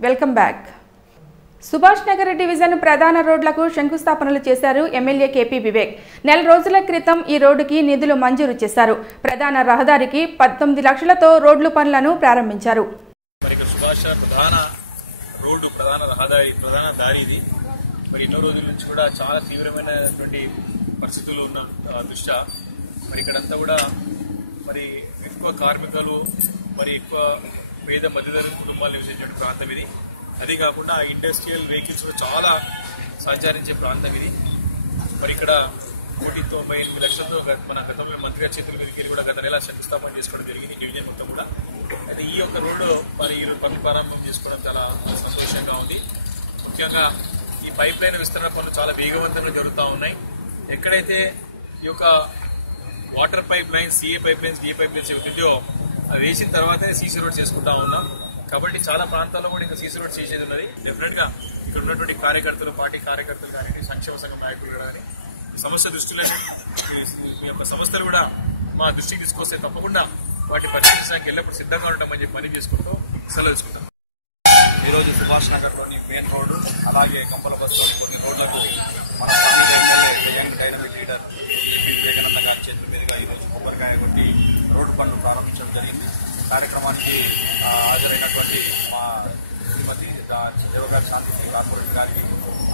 Welcome back. Subhash Nagar division ప్రధాన రోడ్లకు శంకుస్థాపనలు చేశారు ఎమ్మెల్యే కేపీ వివేక్. నెల రోజుల క్రితం ఈ రోడ్డుకి నిధులు మంజూరు చేశారు. ప్రధాన రహదారికి 19 లక్షలతో రోడ్లు పనులను ప్రారంభించారు. మరి ఎన్నో రోజుల నుంచి కూడా చాలా తీవ్రమైనటువంటి పరిస్థితులు ఉన్న దృష్ట్యా మరి ఇక్కడంతా కూడా మరి ఎక్కువ కార్మికులు మరి ఎక్కువ పేద మధ్యతరగతి కుటుంబాలు నివసించే ప్రాంతం ఇది. అదే కాకుండా ఇండస్ట్రియల్ వెహికల్స్ కూడా చాలా సంచరించే ప్రాంతం ఇది. మరి ఇక్కడ 198 లక్షలతో మన గతంలో మంత్రి గారి చేతుల మీదకి కూడా గత నెల శంకుస్థాపన చేసుకోవడం జరిగింది డివిజన్ మొత్తం కూడా. అయితే ఈ యొక్క రోడ్డు మరి ఈరోజు పనులు ప్రారంభం చేసుకోవడం చాలా సంతోషంగా ఉంది. ముఖ్యంగా ఈ పైప్ లైన్ విస్తరణ పనులు చాలా వేగవంతంగా జరుగుతూ ఉన్నాయి. ఎక్కడైతే ఈ యొక్క water pipelines, CA pipelines, DA pipelines ఏమిటో వేసిన తర్వాతే సీసీ రోడ్ చేసుకుంటా ఉన్నాం. కాబట్టి చాలా ప్రాంతాల్లో కూడా ఇంకా సీసీ రోడ్ చేసేది ఉన్నది. డెఫినెట్ గా ఇక్కడ ఉన్నటువంటి కార్యకర్తలు, పార్టీ కార్యకర్తలు కానీ, సంక్షేమ సంఘం నాయకులు కానీ సమస్య దృష్టిలో ఈ యొక్క సమస్యలు కూడా మా దృష్టికి తీసుకొస్తే తప్పకుండా వాటి పరిశీలించడానికి ఎల్లప్పుడు సిద్ధంగా ఉంటామని చెప్పి పని చేసుకుంటూ సెలవు తీసుకుంటాం. ఈరోజు సుభాష్ నగర్లోని మెయిన్ రోడ్డు అలాగే కంపల బస్సులో కొన్ని రోడ్లకు మన యంగ్ డైనమిక్ లీడర్ వివేకానంద గారి చేతుల మీదుగా ఈరోజు కొబ్బరికాయ కొట్టి రోడ్డు పనులు ప్రారంభించడం జరిగింది. కార్యక్రమానికి హాజరైనటువంటి మా శ్రీమతి దేవగారి శాంతి కార్పొరేటర్ గారికి,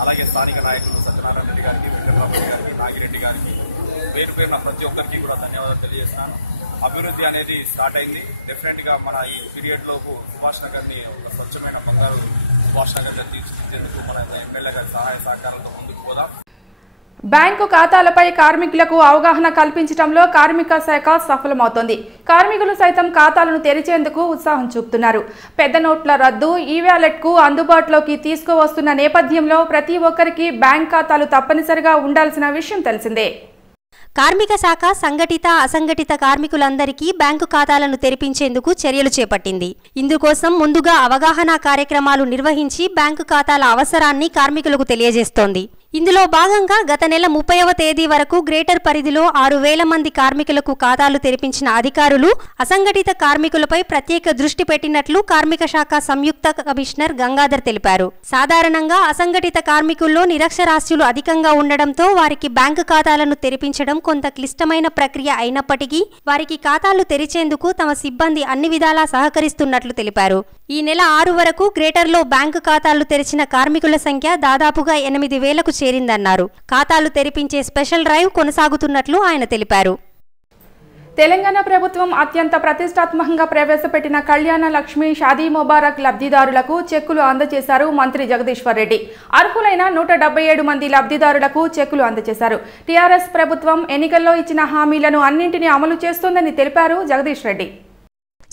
అలాగే స్థానిక నాయకులు సత్యనారాయణ రెడ్డి గారికి, వెంకటరామరెడ్డి గారికి, నాగిరెడ్డి గారికి పేరు పేరున ప్రతి ఒక్కరికి కూడా ధన్యవాదాలు తెలియజేస్తున్నాను. అభివృద్ధి అనేది స్టార్ట్ అయింది. డెఫినెట్ గా మన ఈ పీరియడ్ లోపు సుభాష్ నగర్ ని ఒక స్వచ్ఛమైన బంగారు సుభాష్ నగర్ గా తీర్చిదిద్దేందుకు మన ఎమ్మెల్యే గారి సహాయ సహకారాలతో ముందుకు పోదాం. బ్యాంకు ఖాతాలపై కార్మికులకు అవగాహన కల్పించడంలో కార్మిక శాఖ సఫలమవుతోంది. కార్మికులు సైతం ఖాతాలను తెరిచేందుకు ఉత్సాహం చూపుతున్నారు. పెద్ద నోట్ల రద్దు, ఈ-వాలెట్ కు అందుబాటులోకి తీసుకువస్తున్న నేపథ్యంలో ప్రతి ఒక్కరికి బ్యాంక్ ఖాతాలు తప్పనిసరిగా ఉండాల్సిన విషయం తెలిసిందే. కార్మిక శాఖ సంఘటిత, అసంఘటిత కార్మికులందరికీ బ్యాంకు ఖాతాలను తెరిపించేందుకు చర్యలు చేపట్టింది. ఇందుకోసం ముందుగా అవగాహన కార్యక్రమాలు నిర్వహించి బ్యాంకు ఖాతాల అవసరాన్ని కార్మికులకు తెలియజేస్తోంది. ఇందులో భాగంగా గత నెల 30వ తేదీ వరకు గ్రేటర్ పరిధిలో 6,000 మంది కార్మికులకు ఖాతాలు తెరిపించిన అధికారులు అసంఘటిత కార్మికులపై ప్రత్యేక దృష్టి పెట్టినట్లు కార్మిక శాఖ సంయుక్త కమిషనర్ గంగాధర్ తెలిపారు. సాధారణంగా అసంఘటిత కార్మికుల్లో నిరక్షరాస్యులు అధికంగా ఉండడంతో వారికి బ్యాంకు ఖాతాలను తెరిపించడం కొంత క్లిష్టమైన ప్రక్రియ అయినప్పటికీ వారికి ఖాతాలు తెరిచేందుకు తమ సిబ్బంది అన్ని విధాలా సహకరిస్తున్నట్లు తెలిపారు. ఈ నెల 6 వరకు గ్రేటర్లో బ్యాంకు ఖాతాలు తెరిచిన కార్మికుల సంఖ్య దాదాపుగా 8,000కు చేరిందన్నారు. ఖాతాలు తెరిపించే స్పెషల్ డ్రైవ్ కొనసాగుతున్నట్లు ఆయన తెలిపారు. తెలంగాణ ప్రభుత్వం అత్యంత ప్రతిష్టాత్మకంగా ప్రవేశపెట్టిన కళ్యాణ లక్ష్మి షాదీ ముబారక్ లబ్ధిదారులకు చెక్కులు అందజేశారు మంత్రి జగదీశ్వర్ రెడ్డి. అర్హులైన 177 మంది లబ్ధిదారులకు చెక్కులు అందజేశారు. టీఆర్ఎస్ ప్రభుత్వం ఎన్నికల్లో ఇచ్చిన హామీలను అన్నింటినీ అమలు చేస్తోందని తెలిపారు జగదీష్ రెడ్డి.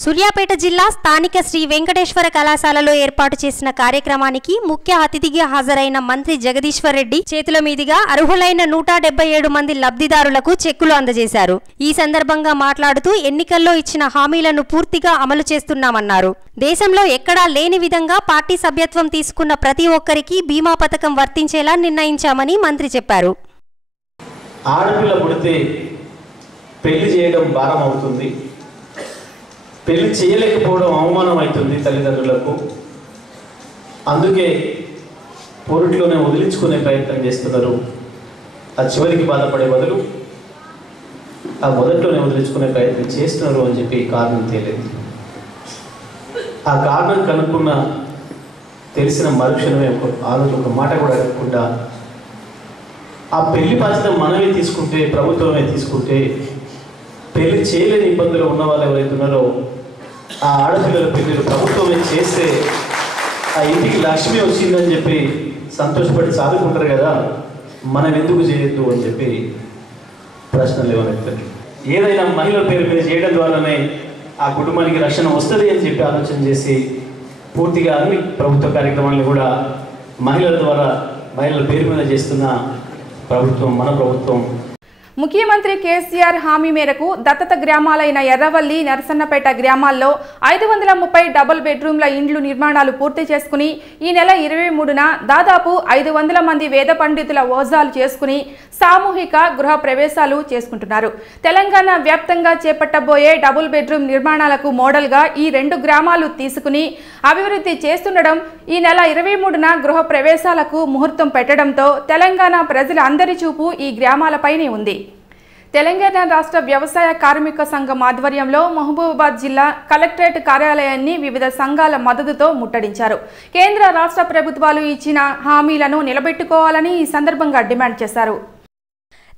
సూర్యాపేట జిల్లా స్థానిక శ్రీ వెంకటేశ్వర కళాశాలలో ఏర్పాటు చేసిన కార్యక్రమానికి ముఖ్య అతిథిగా హాజరైన మంత్రి జగదీశ్వర్ రెడ్డి చేతుల మీదుగా అర్హులైన 177 మంది లబ్ధిదారులకు చెక్కులు అందజేశారు. ఈ సందర్భంగా మాట్లాడుతూ ఎన్నికల్లో ఇచ్చిన హామీలను పూర్తిగా అమలు చేస్తున్నామన్నారు. దేశంలో ఎక్కడా లేని విధంగా పార్టీ సభ్యత్వం తీసుకున్న ప్రతి ఒక్కరికి బీమా పథకం వర్తించేలా నిర్ణయించామని మంత్రి చెప్పారు. ఆడపిల్ల పుడితే పెళ్లి చేయడం భారం అవుతుంది, పెళ్లి చేయలేకపోవడం అవమానం అవుతుంది తల్లిదండ్రులకు. అందుకే పొరుట్లోనే వదిలించుకునే ప్రయత్నం చేస్తున్నారు. ఆ చివరికి బాధపడే బదులు ఆ మొదట్లోనే వదిలించుకునే ప్రయత్నం చేస్తున్నారు అని చెప్పి కారణం తెలియదు. ఆ కారణం కనుక్కున్న తెలిసిన మరుక్షణమే ఒక మాట కూడా అడగకుండా ఆ పెళ్లి బాధ్యత మనమే తీసుకుంటే, ప్రభుత్వమే తీసుకుంటే, పెళ్లి చేయలేని ఇబ్బందులు ఉన్న వాళ్ళు ఎవరైతే ఉన్నారో ఆ ఆడపిల్లల పెళ్లిలు ప్రభుత్వమే చేస్తే ఆ ఇంటికి లక్ష్మి వచ్చిందని చెప్పి సంతోషపడి సాదుకుంటారు కదా, మనం ఎందుకు చేయొద్దు అని చెప్పి ప్రశ్నలు ఏమవుతారు. ఏదైనా మహిళల పేరు మీద చేయడం ద్వారానే ఆ కుటుంబానికి రక్షణ వస్తుంది అని చెప్పి ఆలోచన చేసి పూర్తిగా అన్ని ప్రభుత్వ కార్యక్రమాలను కూడా మహిళల ద్వారా, మహిళల పేరు మీద చేస్తున్న ప్రభుత్వం మన ప్రభుత్వం. ముఖ్యమంత్రి కేసీఆర్ హామీ మేరకు దత్తత గ్రామాలైన ఎర్రవల్లి, నరసన్నపేట గ్రామాల్లో 530 డబుల్ బెడ్రూమ్ల ఇండ్లు నిర్మాణాలు పూర్తి చేసుకుని ఈ నెల 23న దాదాపు 500 మంది వేద పండితుల ఓజాలు చేసుకుని సామూహిక గృహ ప్రవేశాలు చేసుకుంటున్నారు. తెలంగాణ వ్యాప్తంగా చేపట్టబోయే డబుల్ బెడ్రూమ్ నిర్మాణాలకు మోడల్గా ఈ 2 గ్రామాలు తీసుకుని అభివృద్ధి చేస్తుండడం, ఈ నెల 23న గృహ ప్రవేశాలకు ముహూర్తం పెట్టడంతో తెలంగాణ ప్రజల అందరి చూపు ఈ గ్రామాలపైనే ఉంది. తెలంగాణ రాష్ట్ర వ్యవసాయ కార్మిక సంఘం ఆధ్వర్యంలో మహబూబాబాద్ జిల్లా కలెక్టరేట్ కార్యాలయాన్ని వివిధ సంఘాల మద్దతుతో ముట్టడించారు. కేంద్ర రాష్ట్ర ప్రభుత్వాలు ఇచ్చిన హామీలను నిలబెట్టుకోవాలని ఈ సందర్భంగా డిమాండ్ చేశారు.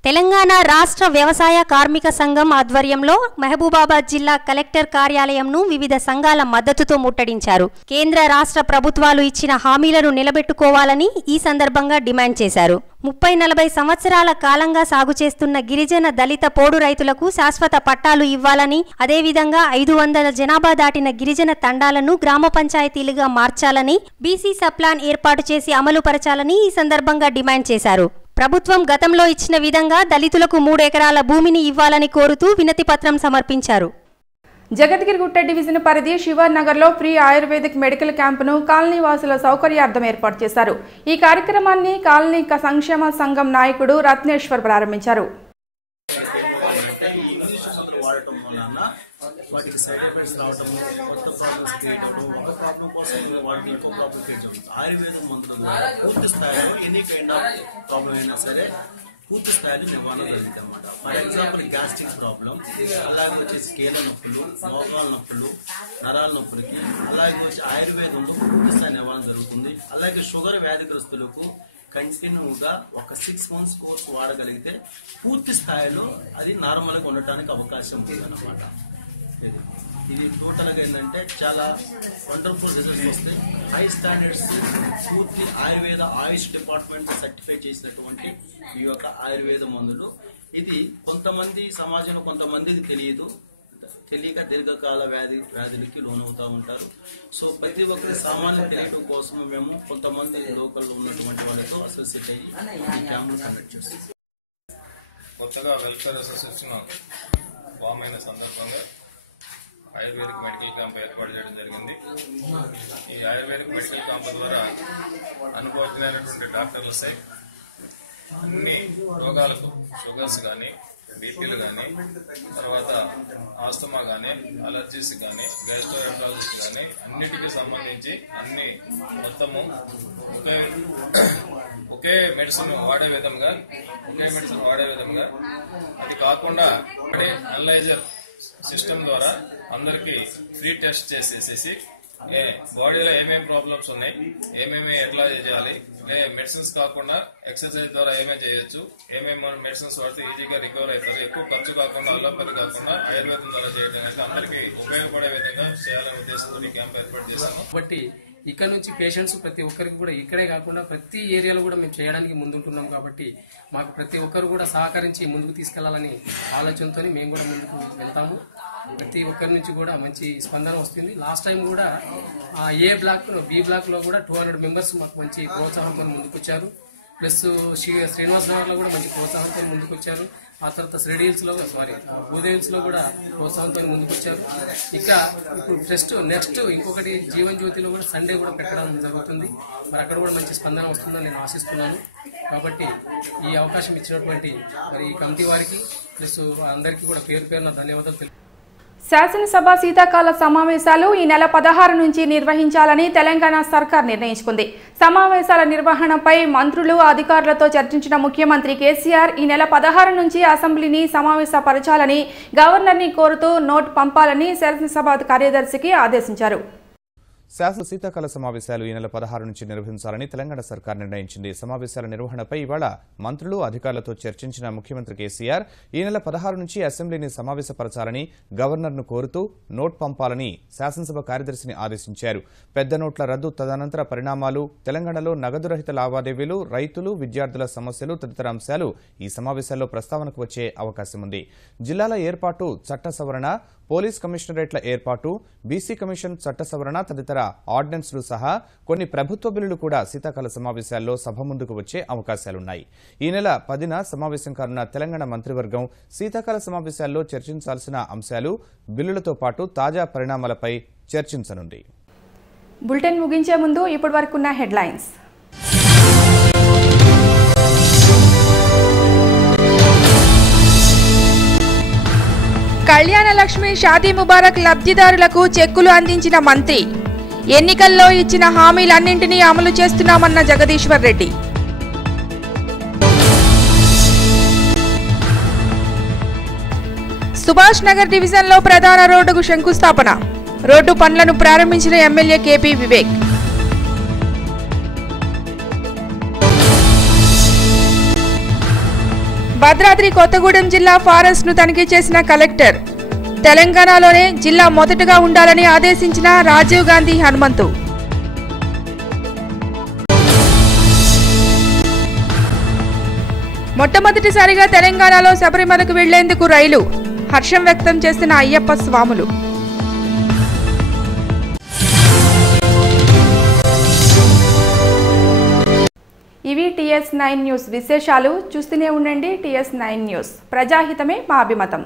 తెలంగాణ రాష్ట్ర వ్యవసాయ కార్మిక సంఘం ఆధ్వర్యంలో మహబూబాబాద్ జిల్లా కలెక్టర్ కార్యాలయంను వివిధ సంఘాల మద్దతుతో ముట్టడించారు. కేంద్ర రాష్ట్ర ప్రభుత్వాలు ఇచ్చిన హామీలను నిలబెట్టుకోవాలని ఈ సందర్భంగా డిమాండ్ చేశారు. 30-40 సంవత్సరాల కాలంగా సాగు చేస్తున్న గిరిజన దళిత పోడు రైతులకు శాశ్వత పట్టాలు ఇవ్వాలని, అదేవిధంగా 500 జనాభా దాటిన గిరిజన తండాలను గ్రామ పంచాయతీలుగా మార్చాలని, బీసీ సప్లాన్ ఏర్పాటు చేసి అమలు పరచాలని ఈ సందర్భంగా డిమాండ్ చేశారు. ప్రభుత్వం గతంలో ఇచ్చిన విధంగా దళితులకు 3 ఎకరాల భూమిని ఇవ్వాలని కోరుతూ వినతి పత్రం సమర్పించారు. జగద్గిరిగుట్ట డివిజన్ పరిధి శివనగర్లో ఫ్రీ ఆయుర్వేదిక్ మెడికల్ క్యాంపును కాలనీ వాసుల సౌకర్యార్థం ఏర్పాటు చేశారు. ఈ కార్యక్రమాన్ని కాలనీ సంక్షేమ సంఘం నాయకుడు రత్నేశ్వర్ ప్రారంభించారు. వాటికి సైడ్ ఎఫెక్ట్స్ రావటము, కొత్త ప్రాబ్లమ్స్ క్రియేట్ అవ్వడం, ఒక ప్రాబ్లం కోసం వాటికి ఇంకో ప్రాబ్లం క్రియేట్ అవుతుంది. ఆయుర్వేదం మందుల ద్వారా పూర్తి స్థాయిలో ఎనీ కైండ్ ఆఫ్ ప్రాబ్లం అయినా సరే పూర్తి స్థాయిలో నివారణ జరిగింది అనమాట. ఫర్ ఎగ్జాంపుల్ గ్యాస్ట్రిక్ ప్రాబ్లం, అలాగే వచ్చేసి కీళ్ళ నొప్పులు, మోకాల నొప్పులు, నరాల నొప్పులకి, అలాగే వచ్చి ఆయుర్వేదంలో పూర్తి స్థాయి నివారణ జరుగుతుంది. అలాగే షుగర్ వ్యాధిగ్రస్తులకు కంటిన్యూగా ఒక 6 months కోర్స్ వాడగలిగితే పూర్తి స్థాయిలో అది నార్మల్గా ఉండటానికి అవకాశం ఉంటుంది అన్నమాట. ఇది టోటల్ గా ఏంటంటే చాలా వండర్ఫుల్ రిజల్ట్స్ వస్తాయి. హై స్టాండర్డ్స్ పూర్తి ఆయుర్వేద ఆయుష్ డిపార్ట్మెంట్ సర్టిఫై చేసినటువంటి ఈ యొక్క ఆయుర్వేద మందులు. ఇది కొంతమంది సమాజంలో కొంతమందికి తెలియక దీర్ఘకాల వ్యాధులకి లోనవుతూ ఉంటారు. సో ప్రతి ఒక్కరి సామాన్య తెలియటం కోసం మేము కొంతమంది లోకల్లో ఉన్నటువంటి వాళ్ళతో అసోసియేట్ అయ్యి ఈ క్యాంప్ కండక్ట్ చేస్తాం. కొత్తగా వెల్ఫేర్ అసోసియేషన్ ఫామ్ అయిన సందర్భంగా ఆయుర్వేదిక్ మెడికల్ క్యాంప్ ఏర్పాటు చేయడం జరిగింది. ఈ ఆయుర్వేదిక్ మెడికల్ క్యాంప్ ద్వారా అనుభవజ్ఞులైనటువంటి డాక్టర్లసే అన్ని రోగాలకు, షుగర్స్ కానీ, బీపీలు కానీ, తర్వాత ఆస్తమా కానీ, అలర్జీస్ కానీ, గ్యాస్ట్రోఎంట్రాలజిస్ట్ కానీ అన్నిటికీ సంబంధించి అన్ని మొత్తము ఒకే మెడిసిన్ వాడే విధంగా అది కాకుండా అనలైజర్ సిస్టమ్ ద్వారా అందరికి ఫ్రీ టెస్ట్ చేసేసేసి బాడీలో ఏమేమి ప్రాబ్లమ్స్ ఉన్నాయి, ఏమేమి ఎట్లా చేయాలి, మెడిసిన్స్ కాకుండా ఎక్సర్సైజ్ ద్వారా ఏమేమి చేయొచ్చు, ఏమేమి మెడిసిన్స్ వాడితే ఈజీగా రికవర్ అవుతారు, ఎక్కువ ఖర్చు కాకుండా అల్లోపతి కాకుండా ఆయుర్వేదం ద్వారా చేయడానికి అందరికీ ఉపయోగపడే విధంగా చేయాలనే ఉద్దేశంతో ఈ క్యాంప్ ఏర్పాటు చేశాము. కాబట్టి ఇక్కడ నుంచి పేషెంట్స్ ప్రతి ఒక్కరికి కూడా ఇక్కడే కాకుండా ప్రతి ఏరియాలో కూడా మేము చేయడానికి ముందుంటున్నాం. కాబట్టి మాకు ప్రతి ఒక్కరు కూడా సహకరించి ముందుకు తీసుకెళ్లాలని ఆలోచనతో మేము కూడా ముందుకు వెళ్తాము. ప్రతి ఒక్కరి నుంచి కూడా మంచి స్పందన వస్తుంది. లాస్ట్ టైం కూడా ఏ బ్లాక్ బి బ్లాక్ లో కూడా 200 మెంబర్స్ మాకు మంచి ప్రోత్సాహంతో ముందుకొచ్చారు. ప్లస్ శ్రీనివాస్ నగర్ లో కూడా మంచి ప్రోత్సాహంతో ముందుకొచ్చారు. ఆ తర్వాత శ్రీడీల్స్ లో భూదేవిల్స్ లో కూడా ప్రోత్సాహంతో ముందుకొచ్చారు. ఇంకా ఇప్పుడు నెక్స్ట్ ఇంకొకటి జీవన్ జ్యోతిలో కూడా సండే కూడా పెట్టడం జరుగుతుంది. మరి అక్కడ కూడా మంచి స్పందన వస్తుందని నేను ఆశిస్తున్నాను. కాబట్టి ఈ అవకాశం ఇచ్చినటువంటి మరి ఈ కమిటీ వారికి ప్లస్ అందరికీ కూడా పేరున ధన్యవాదాలు. శాసనసభ శీతాకాల సమావేశాలు ఈ నెల 16 నుంచి నిర్వహించాలని తెలంగాణ సర్కార్ నిర్ణయించుకుంది. సమావేశాల నిర్వహణపై మంత్రులు, అధికారులతో చర్చించిన ముఖ్యమంత్రి కేసీఆర్ ఈ నెల 16 నుంచి అసెంబ్లీని సమావేశపరచాలని గవర్నర్ని కోరుతూ నోట్ పంపాలని శాసనసభ కార్యదర్శికి ఆదేశించారు. శాసన శీతాకాల సమావేశాలు ఈ నెల 16 నుంచి నిర్వహించాలని తెలంగాణ సర్కార్ నిర్ణయించింది. సమావేశాల నిర్వహణపై ఇవాళ మంత్రులు, అధికారులతో చర్చించిన ముఖ్యమంత్రి కేసీఆర్ ఈ నెల 16 నుంచి అసెంబ్లీని సమావేశపరచాలని గవర్నర్ను కోరుతూ నోట్ పంపాలని శాసనసభ కార్యదర్శిని ఆదేశించారు. పెద్ద నోట్ల రద్దు, తదనంతర పరిణామాలు, తెలంగాణలో నగదు రహిత లావాదేవీలు, రైతులు, విద్యార్థుల సమస్యలు తదితర అంశాలు ఈ సమావేశాల్లో ప్రస్తావనకు వచ్చే అవకాశం ఉంది. జిల్లాల ఏర్పాటు, చట్ట సవరణ, పోలీస్ కమిషనరేట్ల ఏర్పాటు, బీసీ కమిషన్ చట్ట సవరణ తదితర తదితర ఆర్డినెన్స్లు సహా కొన్ని ప్రభుత్వ బిల్లులు కూడా శీతాకాల సమావేశాల్లో సభ ముందుకు వచ్చే అవకాశాలున్నాయి. ఈ నెల 10న సమావేశం కానున్న తెలంగాణ మంత్రివర్గం శీతాకాల సమావేశాల్లో చర్చించాల్సిన అంశాలు, బిల్లులతో పాటు తాజా పరిణామాలపై చర్చించనుంది. బులెటిన్ ముగించే ముందు ఇప్పటివరకున్న హెడ్లైన్స్. కళ్యాణ లక్ష్మి షాదీ ముబారక్ లబ్ధిదారులకు చెక్కులు అందించిన మంత్రి. ఎన్నికల్లో ఇచ్చిన హామీలన్నింటినీ అమలు చేస్తున్నామన్న జగదీశ్వర్ రెడ్డి. సుభాష్ నగర్ డివిజన్లో ప్రధాన రోడ్డుకు శంకుస్థాపన. రోడ్డు పనులను ప్రారంభించిన ఎమ్మెల్యే కేపీ వివేక్. భద్రాద్రి కొత్తగూడెం జిల్లా ఫారెస్ట్ ను తనిఖీ చేసిన కలెక్టర్. తెలంగాణలోనే జిల్లా మొదటగా ఉండాలని ఆదేశించిన రాజీవ్ గాంధీ హనుమంతు. మొట్టమొదటిసారిగా తెలంగాణలో శబరిమలకు వెళ్లేందుకు రైలు. హర్షం వ్యక్తం చేసిన అయ్యప్ప స్వాములు. ఇవి TS9 న్యూస్ విశేషాలు. చూస్తూనే ఉండండి TS9 న్యూస్. ప్రజాహితమే మా అభిమతం.